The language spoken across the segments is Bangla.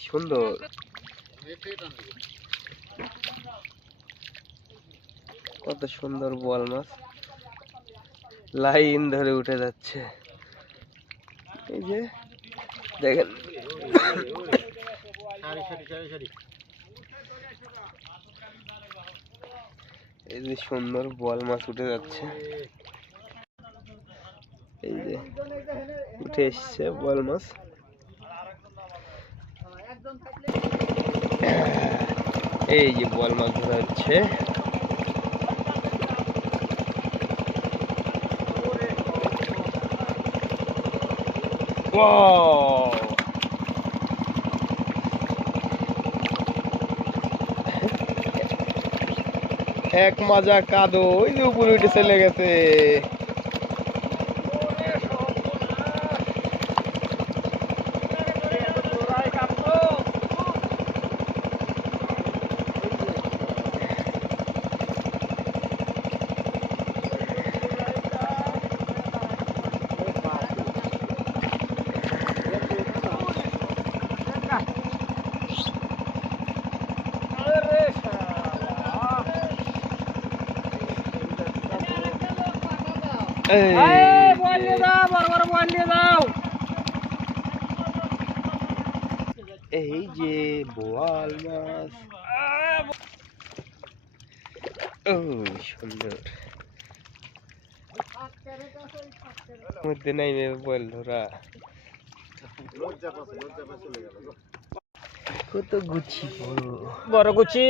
সুন্দর। কত সুন্দর বোয়াল মাছ। লাইন ধরে উঠে যাচ্ছে। এই যে, দেখেন। এই যে সুন্দর বোয়াল মাছ উঠে যাচ্ছে। এই যে, উঠে এসছে বোয়াল মাছ। এই যে বোয়াল মাছ ধরা হচ্ছে। এক মাজা কাদো, ওই যে উপরে উঠে চলে গেছে। এই। এই যে বোয়াল মাছ। ও সুন্দর। মধ্যে নাই বোয়াল ধরা কত গুছি বড়। গুচি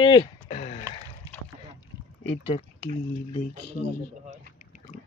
এটা কি দেখি?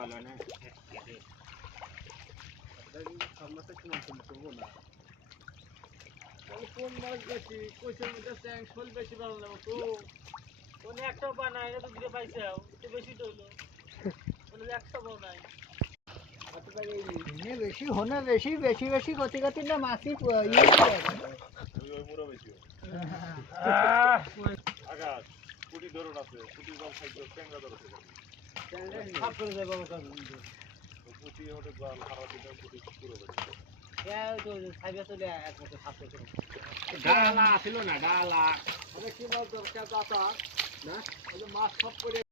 গুছি মাছ কোন মাছ বেশি? কইসের মধ্যে ট্যাঙ্ক শোল বেশি ভালো লাগবে তো কোন একটা পা নাই এটা তো দিকে পাইছে তো বেশি তো হলো কোন একটা পাও নাই বেশি হনে বেশি বেশি বেশি গতি গতি না মাছি ইয়ে সাফ করে যায় বাবা কাজ খাইবে চলে এক বছর সাফ করে ডালা ছিল না ডালা। কি মাছ দরকার দাতা না মাছ সব করে